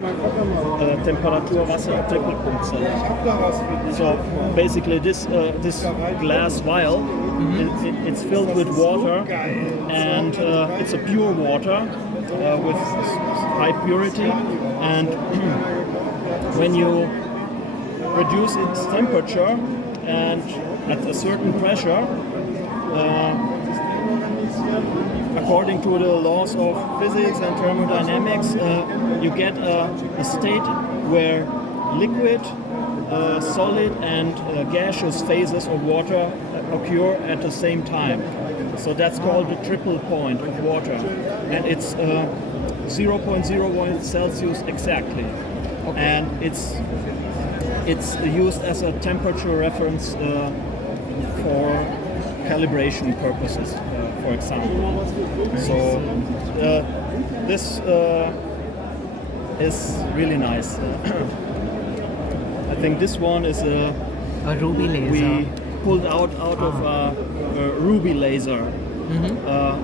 Temperatur, Wasser, Trippelpunktzahl. So basically, this glass vial, it's filled with water, and it's a pure water with high purity. And when you reduce its temperature and at a certain pressure, according to the laws of physics and thermodynamics, you get a state where liquid, solid and gaseous phases of water occur at the same time. So that's called the triple point of water, and it's 0.01 Celsius exactly. Okay. And it's used as a temperature reference for calibration purposes, for example. So this is really nice. I think this one is a ruby laser. We pulled out of a ruby laser.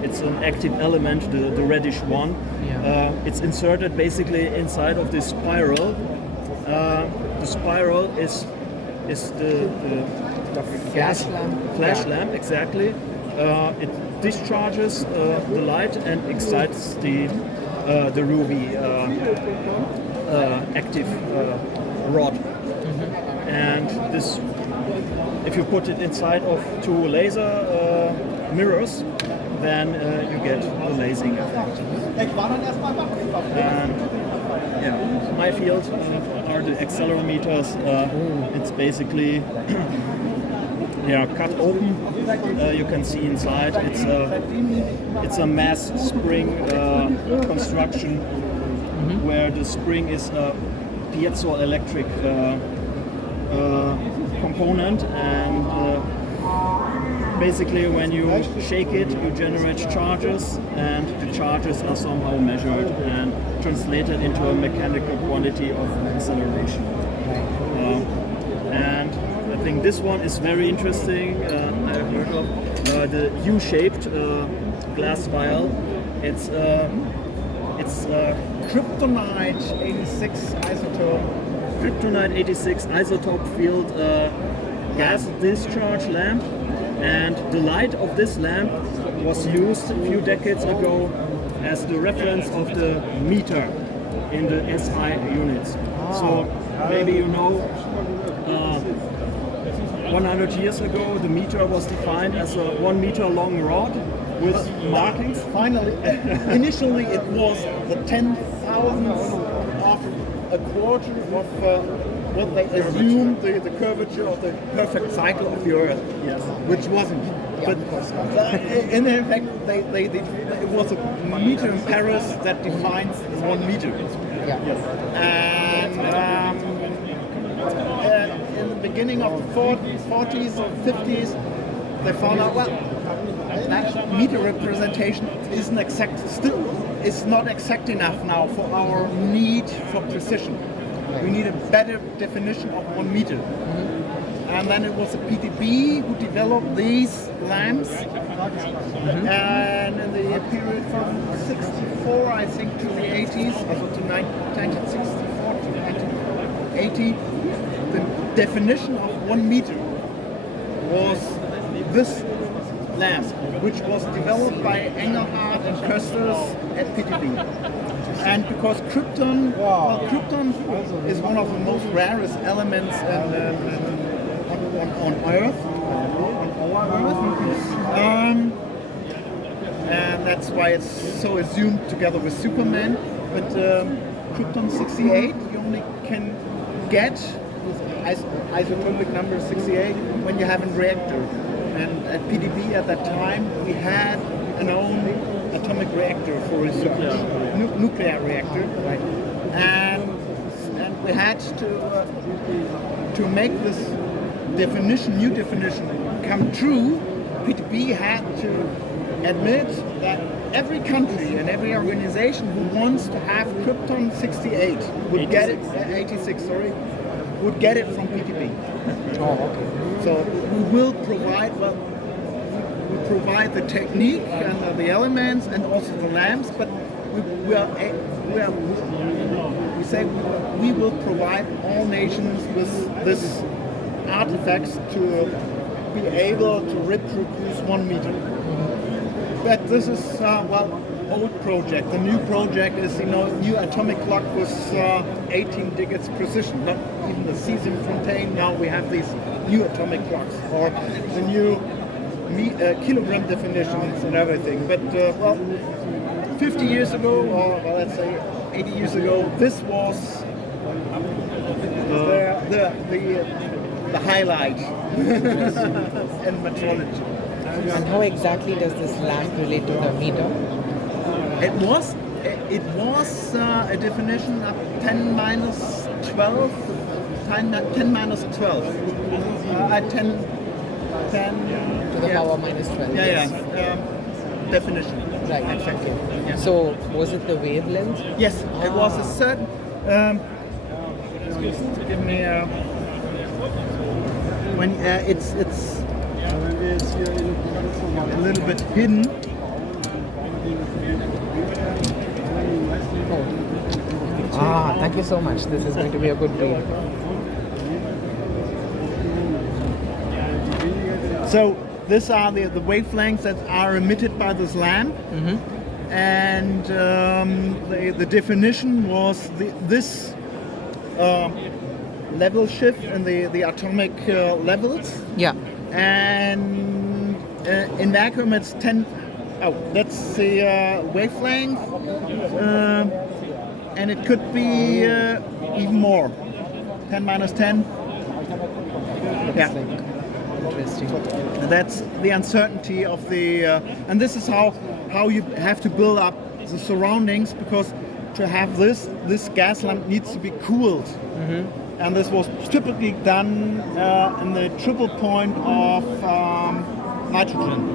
It's an active element, the reddish one. Yeah. It's inserted basically inside of this spiral. The spiral is the flash lamp, exactly. It discharges the light and excites the ruby active rod. And this, if you put it inside of two laser mirrors, then you get the lasing effect. And yeah, my field are the accelerometers. It's basically cut open. You can see inside. It's a mass spring construction where the spring is a piezoelectric component, and basically when you shake it, you generate charges, and the charges are somehow measured and translated into a mechanical quantity of acceleration. And I think this one is very interesting. I've heard of the U-shaped glass vial. It's kryptonite 86 isotope. Kryptonite 86 isotope field gas discharge lamp, and the light of this lamp was used a few decades ago as the reference of the meter in the SI units. So maybe you know, 100 years ago the meter was defined as a 1 meter long rod with markings. Finally, initially it was the 10,000th of a quarter of what they assumed the curvature of the perfect cycle of the Earth, Yes. which wasn't. But in effect, it was a meter in Paris that defines 1 meter. Yeah. Yes. And in the beginning of the 40s or 50s, they found out, well, that meter representation isn't exact, still is not exact enough now for our need for precision. We need a better definition of 1 meter. And then it was a PTB who developed these lamps. And in the period from 64, I think, to the 80s, also to 1964 to 1980, the definition of 1 meter was this lamp, which was developed by Engelhardt and Kösters at PTB. And because krypton, krypton is one of the most rarest elements on Earth, on our Earth, and that's why it's so assumed together with Superman. But krypton 68 you only can get with isotopic number 68 when you have a reactor. And at PDB at that time we had an own atomic reactor for research, nuclear reactor, right? And we had to make this definition, new definition, come true. PDB had to admit that every country and every organization who wants to have krypton 68 would get it, 86, sorry, would get it from PDB. Oh, okay. So we will provide, we provide the technique and the elements and also the lamps, but we we say we will provide all nations with this artifacts to be able to reproduce 1 meter. But this is old project. The new project is new atomic clock with 18 digits precision. Not even the cesium Fontaine. Now we have these new atomic clocks or the new kilogram definitions and everything. But 50 years ago, or let's say 80 years ago, this was the highlight in metrology. And how exactly does this lamp relate to the meter? It was a definition of 10 minus 12, 10 minus 12, 10 To the power minus 12. Yeah. Definition. Right. Exactly. Yeah. So was it the wavelength? Yes, it was a certain. Give me when it's a little bit hidden. Thank you so much. This is going to be a good read. So these are the wavelengths that are emitted by this lamp, and the definition was this level shift in the atomic levels. Yeah. And in vacuum it's 10. Oh, that's the wavelength, and it could be even more. 10 minus 10. Yeah. Interesting. That's the uncertainty of the, and this is how you have to build up the surroundings, because to have this gas lamp needs to be cooled, and this was typically done in the triple point of nitrogen.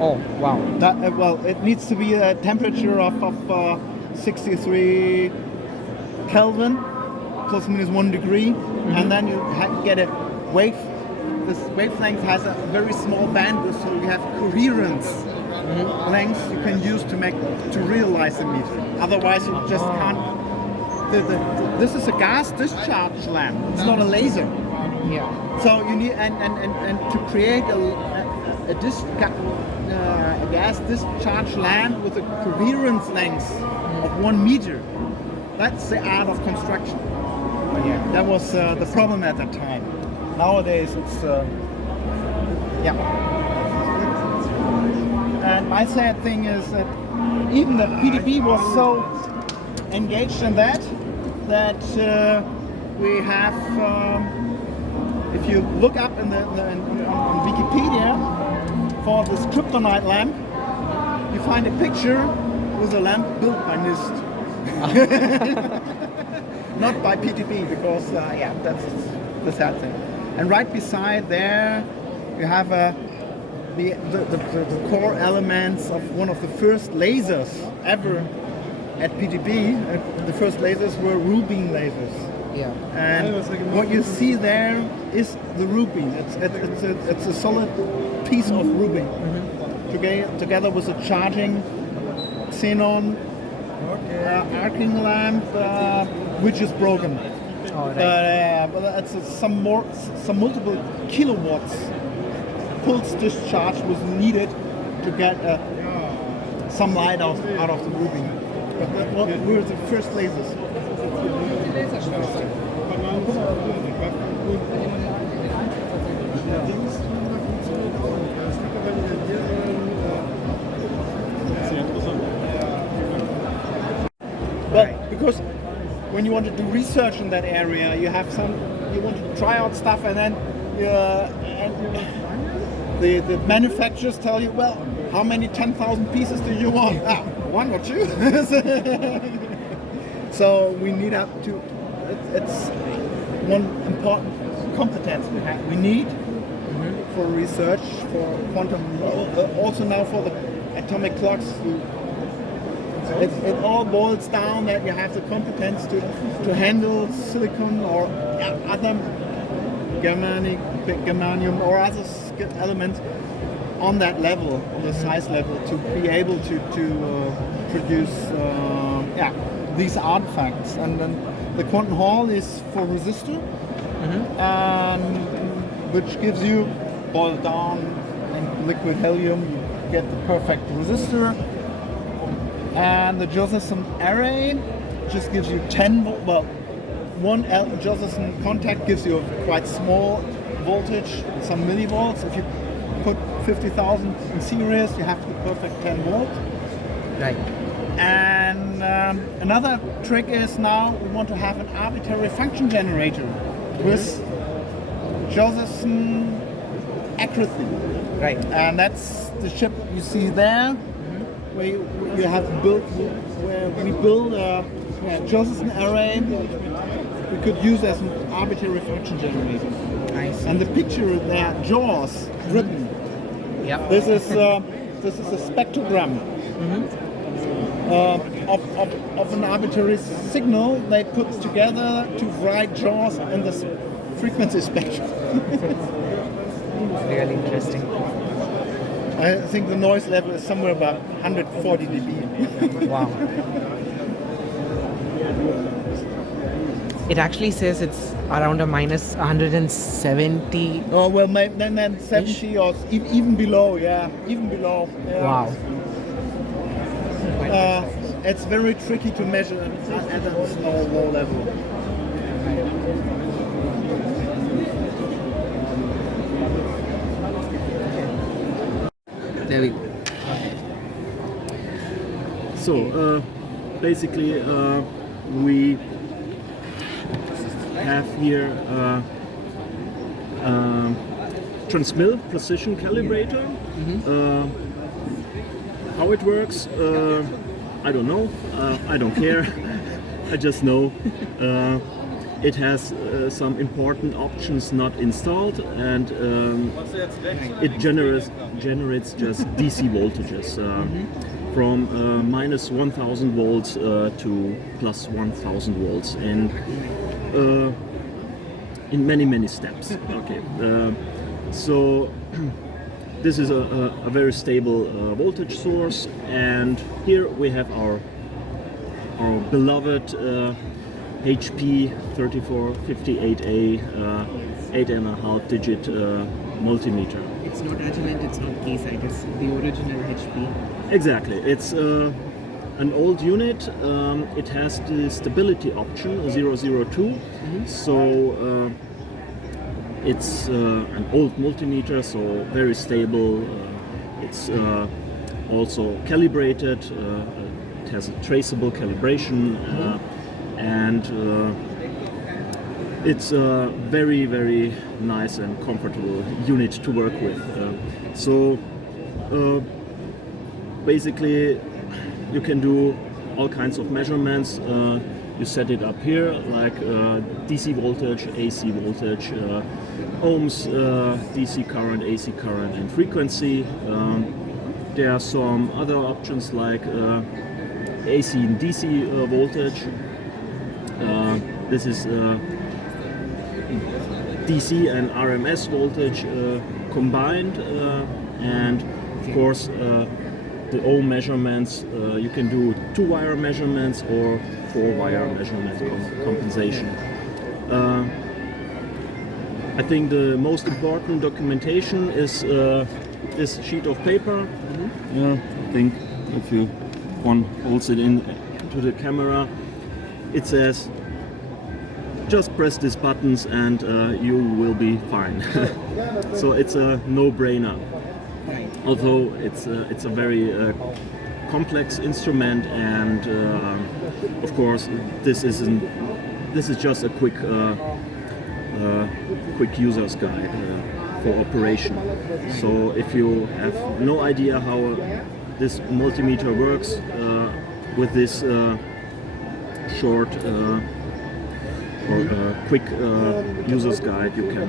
Oh, wow. That, it needs to be a temperature of 63 Kelvin, plus minus 1 degree, and then you get a wave. This wavelength has a very small bandwidth, so you have coherence lengths you can use to realize the meter. Otherwise, you just can't. This is a gas discharge lamp. It's not a laser. Yeah. So you need and to create a gas discharge lamp with a coherence length of 1 meter. That's the art of construction. Yeah, that was the problem at that time. Nowadays it's And my sad thing is that even the PDB was so engaged in that we have. If you look up on Wikipedia for this kryptonite lamp, you find a picture with a lamp built by NIST. Not by PTB, because that's the sad thing. And right beside there, you have the core elements of one of the first lasers ever at PTB. The first lasers were Rubin lasers. Yeah. And what you see there is the Rubin. It's a solid piece of Rubin, together with a charging xenon arcing lamp, which is broken. Oh, right. But it's some multiple kilowatts pulse discharge was needed to get some light out of the Rubin. But that were the first lasers. But because when you want to do research in that area, you want to try out stuff, and then the manufacturers tell you, well, how many 10,000 pieces do you want? 1 or 2. So we need to. It's one important competence we need for research, for quantum, also now for the atomic clocks. It all boils down that you have the competence to handle silicon or other germanium or other elements on that level, on the size level, to be able to produce these artifacts. And then The quantum Hall is for resistor, and which gives you boiled down in liquid helium, you get the perfect resistor. And the Josephson array just gives you 10 volt. Well, one Josephson contact gives you a quite small voltage, some millivolts. If you put 50,000 in series, you have the perfect 10 volt. Right. And another trick is now we want to have an arbitrary function generator with Josephson accuracy. Right. And that's the chip you see there, where you have built, where we build a Josephson array we could use as an arbitrary function generator. Nice. And the picture there, JAWS written. Yeah. This is a spectrogram of an arbitrary signal they put together to write JAWS in the frequency spectrum. Really interesting. I think the noise level is somewhere about 140 dB. Wow. It actually says it's around a minus 170. Oh well, then 70 or even below, yeah, even below. Yeah. Wow. It's very tricky to measure at a low level. There we go. So basically we have here transmil precision calibrator. How it works, I don't know. I don't care. I just know it has some important options not installed, and it generates just DC voltages from minus 1000 volts to plus 1000 volts, and in many steps. Okay, so this is a very stable voltage source, and here we have our beloved HP 3458A 8.5 digit multimeter. It's not Agilent, it's not Keysight, it's the original HP. Exactly, it's an old unit. It has the stability option 002, so it's an old multimeter, so very stable. It's also calibrated. It has a traceable calibration, and it's a very nice and comfortable unit to work with. So basically, you can do all kinds of measurements. You set it up here, like DC voltage, AC voltage, ohms, DC current, AC current, and frequency. There are some other options like AC and DC voltage. This is DC and RMS voltage combined, and of course the ohm measurements. You can do 2-wire measurements or 4-wire measurement compensation. I think the most important documentation is this sheet of paper. Yeah, I think if one holds it in to the camera, it says just press these buttons and you will be fine. So it's a no-brainer. Although it's a very complex instrument, and of course this is just a quick user's guide for operation. So if you have no idea how this multimeter works, with this short or quick user's guide, you can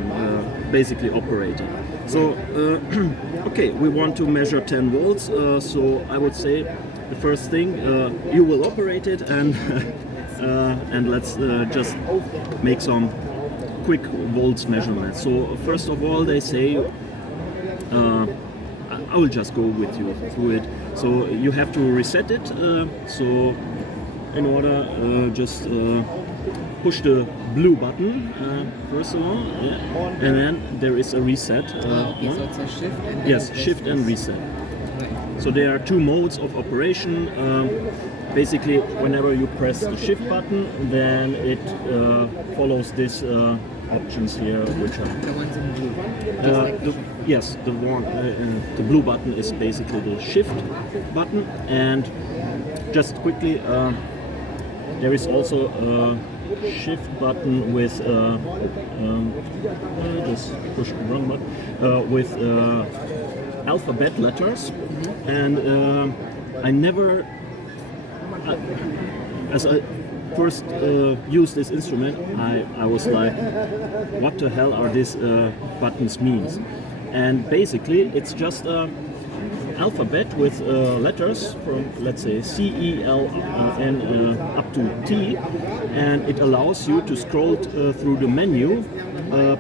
basically operate it. So okay, we want to measure 10 volts, so I would say the first thing, you will operate it, and let's just make some quick volts measurements. So first of all, they say, I will just go with you through it. So you have to reset it, so in order just push the blue button first of all, yeah. And then there is a reset. Okay, so it's a shift and then Yes, press shift and this. reset. Right. So there are two modes of operation. Basically, whenever you press the shift button, then it follows these options here, which are The ones in blue. Just like the shift. yes, the blue button is basically the shift button, and just quickly, there is also a shift button with just push the wrong button with alphabet letters, and I never, as I first used this instrument, I was like, what the hell are these buttons means? And basically, it's just alphabet with letters from, let's say, C, E, L, N up to T, and it allows you to scroll through the menu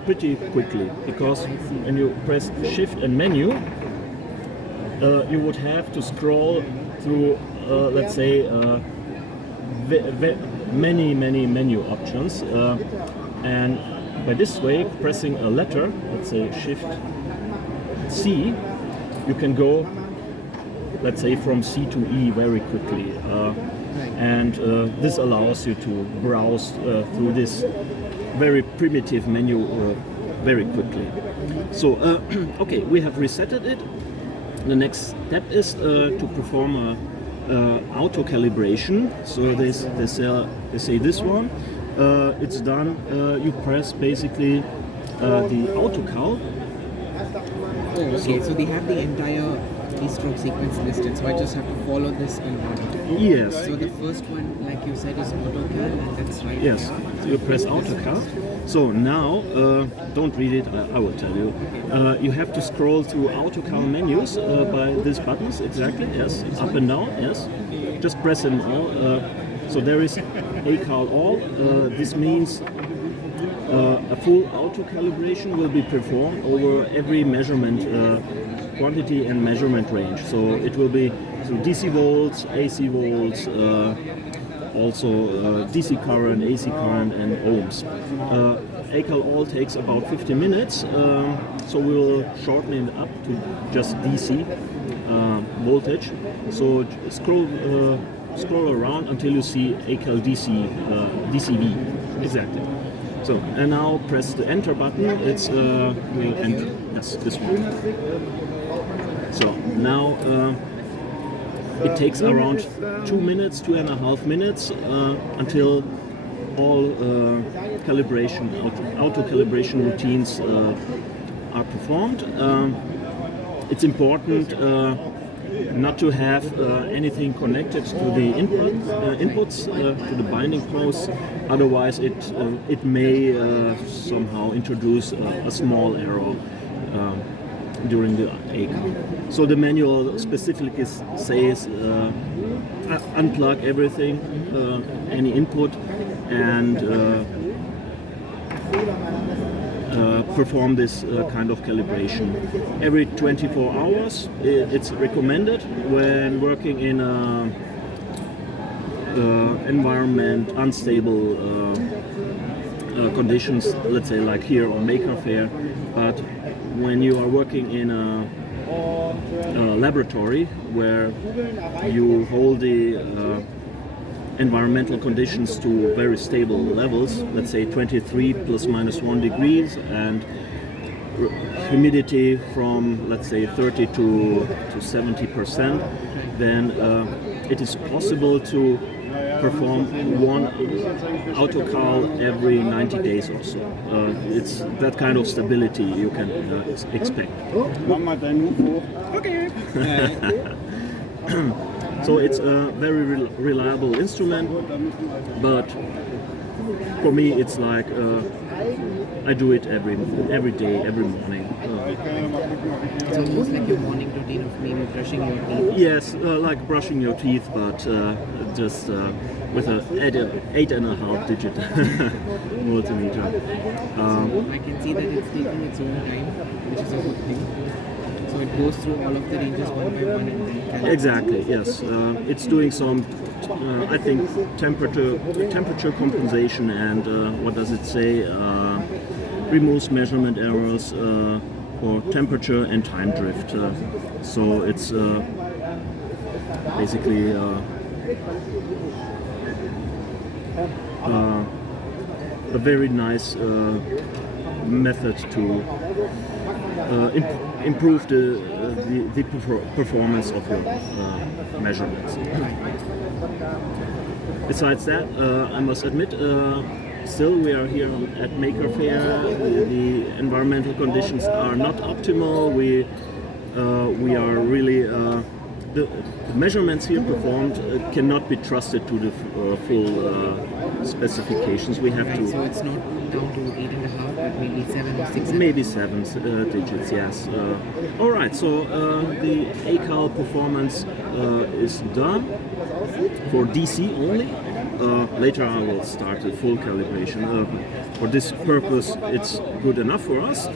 pretty quickly, because when you press shift and menu, you would have to scroll through, let's say, many menu options, and by this way, pressing a letter, let's say shift C, you can go, let's say, from C to E very quickly, and this allows you to browse through this very primitive menu very quickly. So okay, we have resetted it. The next step is to perform a auto calibration. So they say this one, it's done. You press basically the auto cal. Oh, okay, so they have the entire keystroke sequence listed, so I just have to follow this in order. Yes. So the first one, like you said, is AutoCal, and that's right. Yes. So you press auto cal. So now, don't read it. I will tell you. You have to scroll through auto cal menus by these buttons. Exactly. Yes. Up and down. Yes. Just press them all. So there is ACAL all. This means a full auto calibration will be performed over every measurement quantity and measurement range. So it will be through DC volts, AC volts, also DC current, AC current, and ohms. ACAL all takes about 50 minutes, so we will shorten it up to just DC voltage. So scroll around until you see ACAL DC, DCV. Exactly. So, and now press the enter button. It's will enter. Yes, this one. So now it takes around 2 minutes, 2.5 minutes until all auto calibration routines are performed. It's important not to have anything connected to the inputs, to the binding posts. Otherwise, it may somehow introduce a small error during the ACAL. So the manual specifically says unplug everything, any input, and perform this kind of calibration. Every 24 hours it's recommended when working in a environment, unstable conditions, let's say like here on Maker Faire. But when you are working in a laboratory where you hold the environmental conditions to very stable levels, let's say 23 plus minus 1 degrees, and humidity from, let's say, 30 to 70%, then it is possible to perform one AutoCal every 90 days or so. It's that kind of stability you can expect. Okay. So it's a very reliable instrument, but for me it's like I do it every day, every morning. It's almost like your morning routine of maybe brushing your teeth. Yes, like brushing your teeth, but just with an 8.5 digit multimeter. I can see that it's taking its own time, which is a good thing. So it goes through all of the ranges one by one and then calibrates. Exactly, yes. It's doing some I think temperature compensation and what does it say? Removes measurement errors for temperature and time drift. So it's basically a very nice method to improve the performance of your measurements. Besides that, I must admit, still we are here at Maker Faire. The environmental conditions are not optimal. We are really the measurements here performed cannot be trusted to the full specifications. We have to. So it's not down to 8.5, but maybe 7 or 6. Maybe 7 digits, yes. All right, so the ACAL performance is done for DC only. Later I will start the full calibration. For this purpose, it's good enough for us.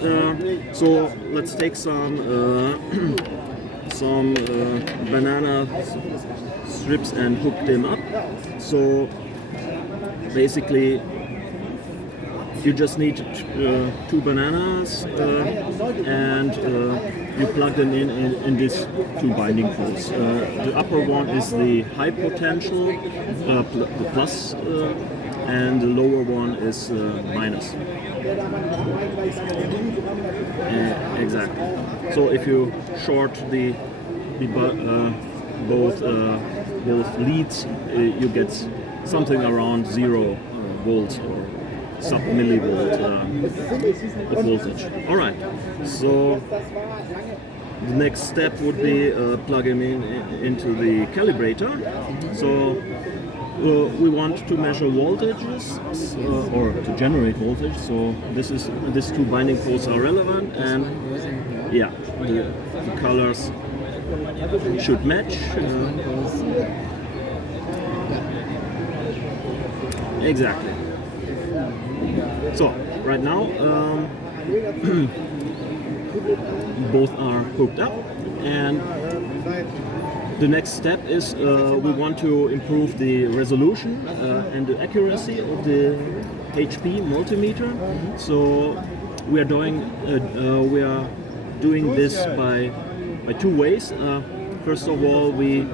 So let's take some banana strips and hook them up. So basically you just need 2 bananas and you plug them in these 2 binding poles. The upper one is the high potential, the plus, and the lower one is minus. Exactly. So if you short both leads, you get something around 0 volts or sub-millivolt of voltage. All right. So the next step would be plugging into the calibrator. So we want to measure voltages or to generate voltage. So these 2 binding poles are relevant, and yeah, the colors should match. Exactly. So right now both are hooked up, and the next step is we want to improve the resolution and the accuracy of the HP multimeter. So we are doing this by 2 ways. First of all, we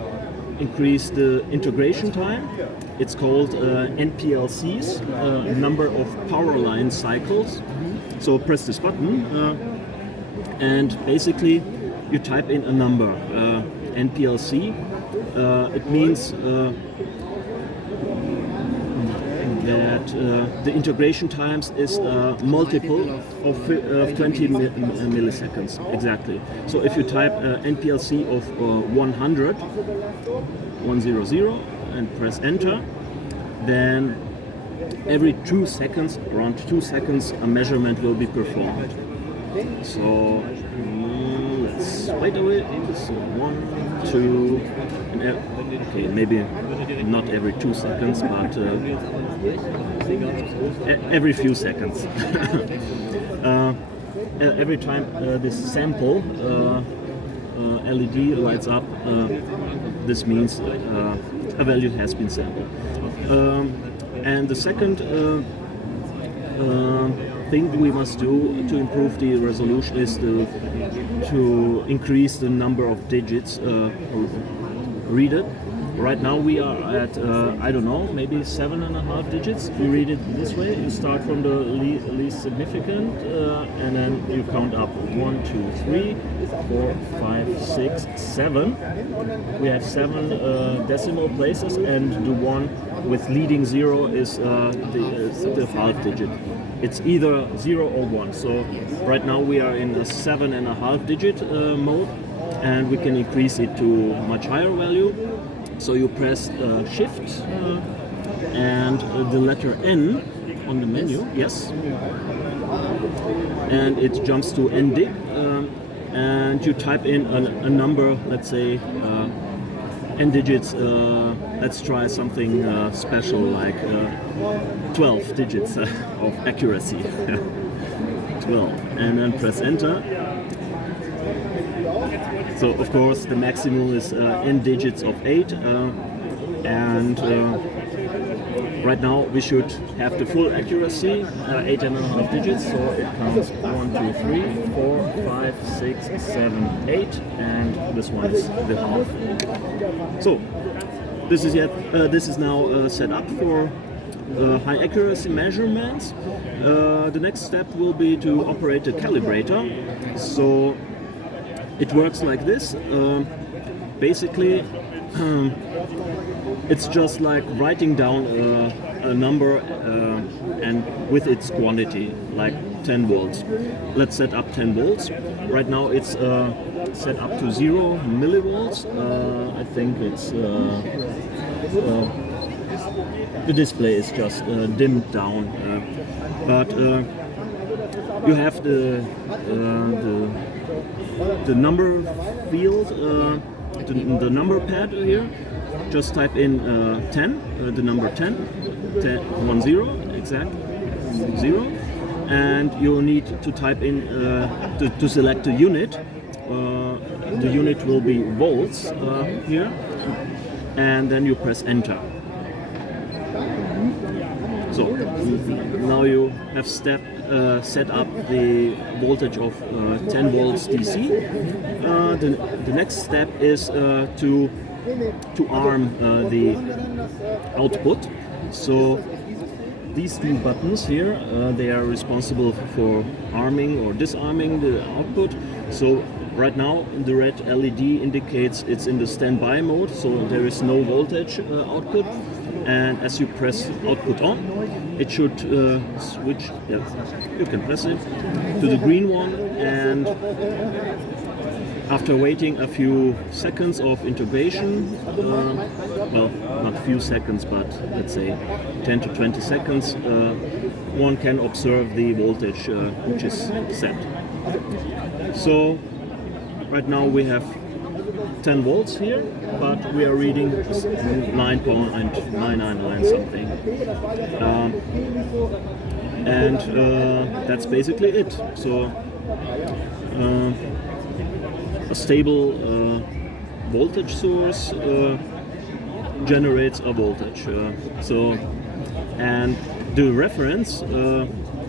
increase the integration time. It's called NPLCs, number of power line cycles. So press this button and basically you type in a number, NPLC. It means that the integration times is a multiple of 20 milliseconds, exactly. So if you type NPLC of 100, and press enter, then every 2 seconds, around 2 seconds, a measurement will be performed. So let's wait a bit. So 1, 2, and okay, maybe not every 2 seconds, but every few seconds. Every time this sample LED lights up, this means a value has been sampled. And the second thing we must do to improve the resolution is to increase the number of digits read it. Right now we are at, I don't know, maybe 7.5 digits. You read it this way. You start from the least significant and then you count up 1, 2, 3, 4, 5, 6, 7. We have 7 decimal places, and the one with leading 0 is the half digit. It's either 0 or 1. So right now we are in a 7.5 digit mode, and we can increase it to much higher value. So you press Shift and the letter N on the menu, yes, and it jumps to NDIG, and you type in a number, let's say N digits, let's try something special like 12 digits of accuracy, 12, and then press enter. So of course the maximum is N digits of 8. and right now we should have the full accuracy, 8.5 digits, so it counts 1, 2, 3, 4, 5, 6, 7, 8, and this one is the half. So this is now set up for high accuracy measurements. The next step will be to operate the calibrator. So it works like this. Basically, it's just like writing down a number and with its quantity, like 10 volts. Let's set up 10 volts. Right now it's set up to 0 millivolts. I think it's the display is just dimmed down, but you have the number field, the number pad here. Just type in 10, the number 10, 1 0, exact 0, and you'll need to type in to select a unit. The unit will be volts here, and then you press enter. So now you have set up the voltage of 10 volts DC. The next step is to arm the output. So these two buttons here, they are responsible for arming or disarming the output. So right now the red LED indicates it's in the standby mode, so there is no voltage output. And as you press output on, it should switch, you can press it, to the green one, and after waiting a few seconds of incubation, well, not a few seconds, but let's say 10 to 20 seconds, one can observe the voltage which is set. So right now we have 10 volts here, but we are reading 9.999 something. And that's basically it. So a stable voltage source generates a voltage. And the reference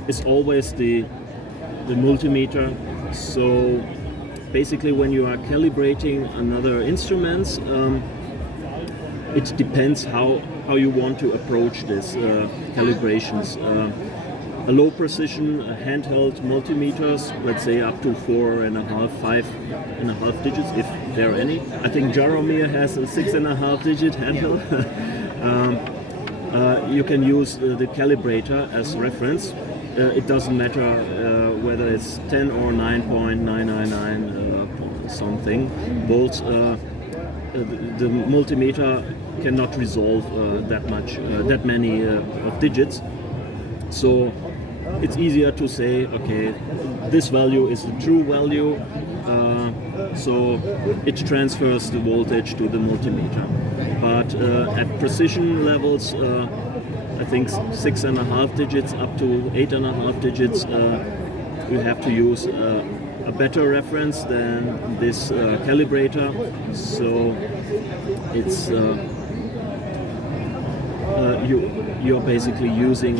is always the multimeter. So basically, when you are calibrating another instruments, it depends how you want to approach this calibrations. A low precision handheld multimeters, let's say up to 4.5, 5.5 digits, if there are any. I think Jaromir has a 6.5 digit handheld. You can use the calibrator as reference. It doesn't matter whether it's 10 or 9.999 something volts. The multimeter cannot resolve that many of digits. So it's easier to say, okay, this value is the true value, so it transfers the voltage to the multimeter. But at precision levels, I think 6.5 digits up to 8.5 digits, we have to use a better reference than this calibrator. So it's you're basically using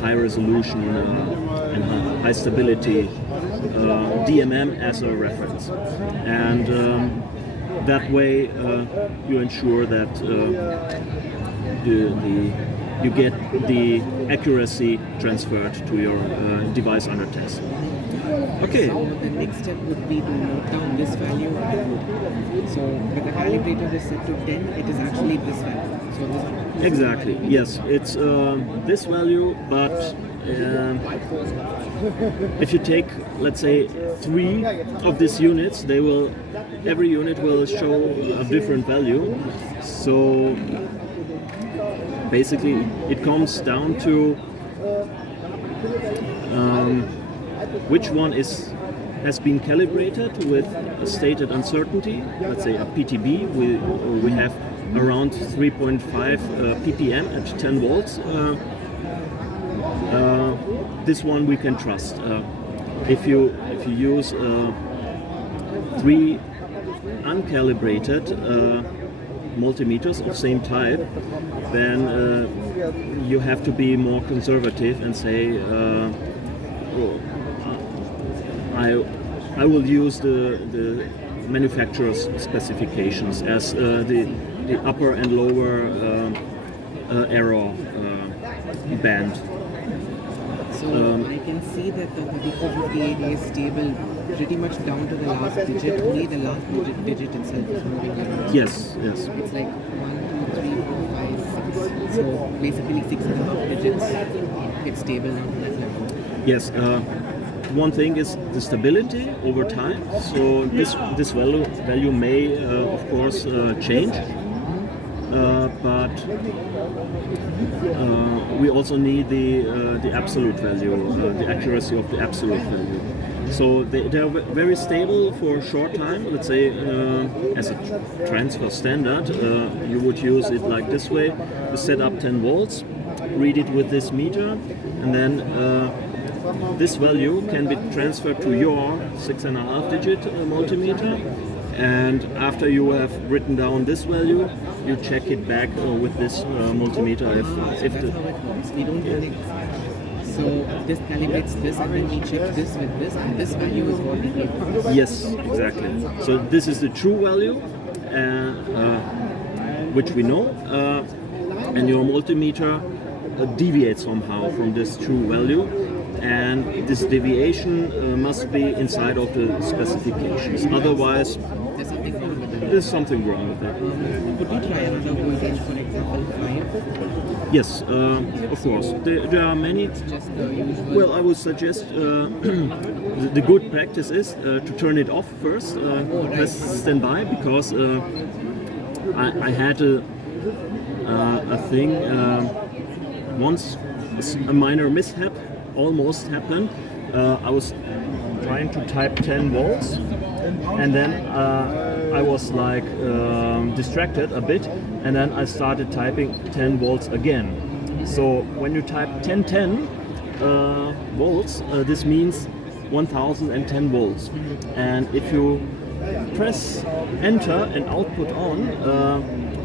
high resolution and high stability DMM as a reference, and that way you ensure that you get the accuracy transferred to your device under test. Okay. So the next step would be to note down this value. So when the calibrator is set to 10, it is actually this value. So this exactly. Yes, it's this value, but if you take, let's say, 3 of these units, every unit will show a different value. So basically, it comes down to which one has been calibrated with a stated uncertainty. Let's say a PTB. We have around 3.5 ppm at 10 volts. This one we can trust. If you use 3 uncalibrated multimeters of same type, then you have to be more conservative and say, I will use the manufacturer's specifications as the upper and lower error band. So I can see that the 3458 is stable pretty much down to the last digit. Only the last digit itself is moving around. Yes. It's like 1, 2, 3, 4, 5, 6. So basically 6.5 digits. It's stable now to that level. Yes. One thing is the stability over time. So this value may of course change. But we also need the absolute value, the accuracy of the absolute value. So they are very stable for a short time. Let's say as a transfer standard, you would use it like this way. You set up 10 volts, read it with this meter, and then this value can be transferred to your 6.5 digit multimeter. And after you have written down this value, you check it back with this multimeter. If that's how it works. We don't really. So this calibrates this, and then we check this with this, and this value is what we give. Yes, exactly. So this is the true value, which we know, and your multimeter deviates somehow from this true value. And this deviation must be inside of the specifications. Otherwise, there's something wrong with that. there's something wrong with that. Could we try another voltage, for example, 5? Yes, of course. There are many. Just the usual. Well, I would suggest the good practice is to turn it off first, press standby, because I had a thing once, a minor mishap almost happened. I was trying to type 10 volts, and then I was like distracted a bit, and then I started typing 10 volts again. So when you type 1010 volts, this means 1010 volts. And if you press enter and output on,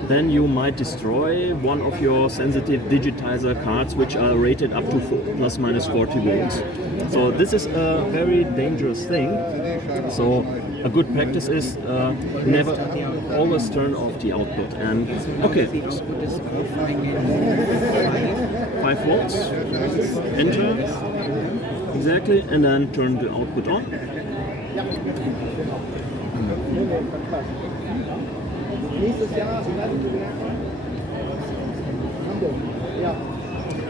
then you might destroy one of your sensitive digitizer cards, which are rated up to plus minus 40 volts. So this is a very dangerous thing. So a good practice is never always turn off the output. And okay, The output is offering in 5. 5 volts, enter, exactly, and then turn the output on.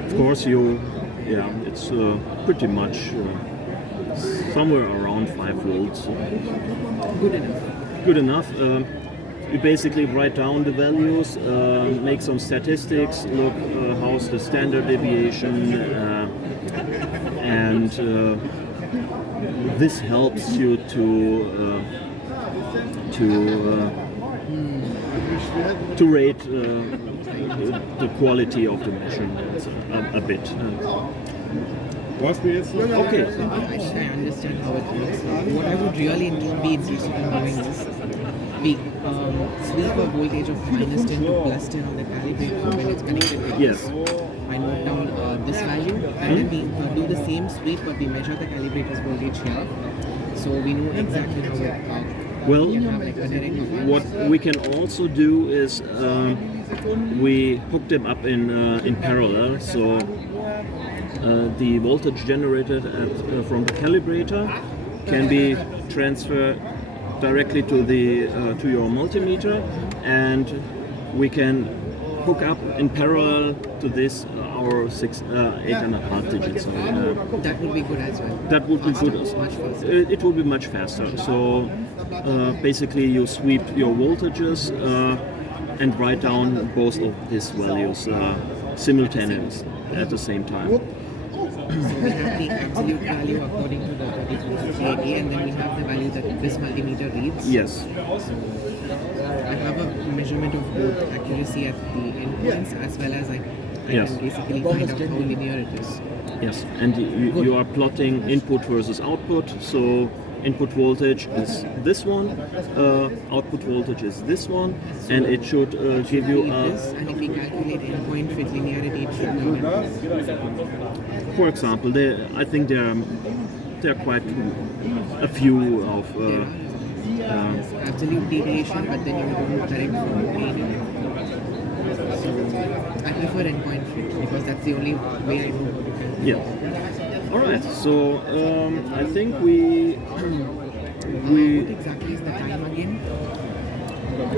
Of course, it's pretty much somewhere around 5 volts. Good enough. Good enough. You basically write down the values, make some statistics, look how's the standard deviation, and this helps you to rate the quality of the measurements a bit. Okay. I think I understand how it works. What I would really be interested in doing is we sweep a voltage of minus 10 to plus 10 on the calibrator when it's connected with Yes. this. I note down this value, and then we do the same sweep, but we measure the calibrator's voltage here, so we know exactly how it Well, we have like a direct what we can also do is we hook them up in parallel. So the voltage generated from the calibrator can be transferred directly to your multimeter, and we can hook up in parallel to this our 8.5 digits. that would be good as well. That would be good. Much faster. It will be much faster. So basically, you sweep your voltages and write down both of these values simultaneously at the same time. So we have the absolute value according to the 3458, and then we have the value that this multimeter reads. Yes. So I have a measurement of both accuracy at the endpoints as well as I Yes. can basically find out how linear it is. Yes. And you are plotting input versus output. So input voltage is this one, output voltage is this one, and it should give you This, and if we calculate endpoint fit linearity, it should come in. for example, I think there are quite a few of. There's absolute deviation, but then you don't correct for gain. So I prefer endpoint fit because that's the only way I know how to calculate. Yeah. All right. So I think we What exactly is the time again?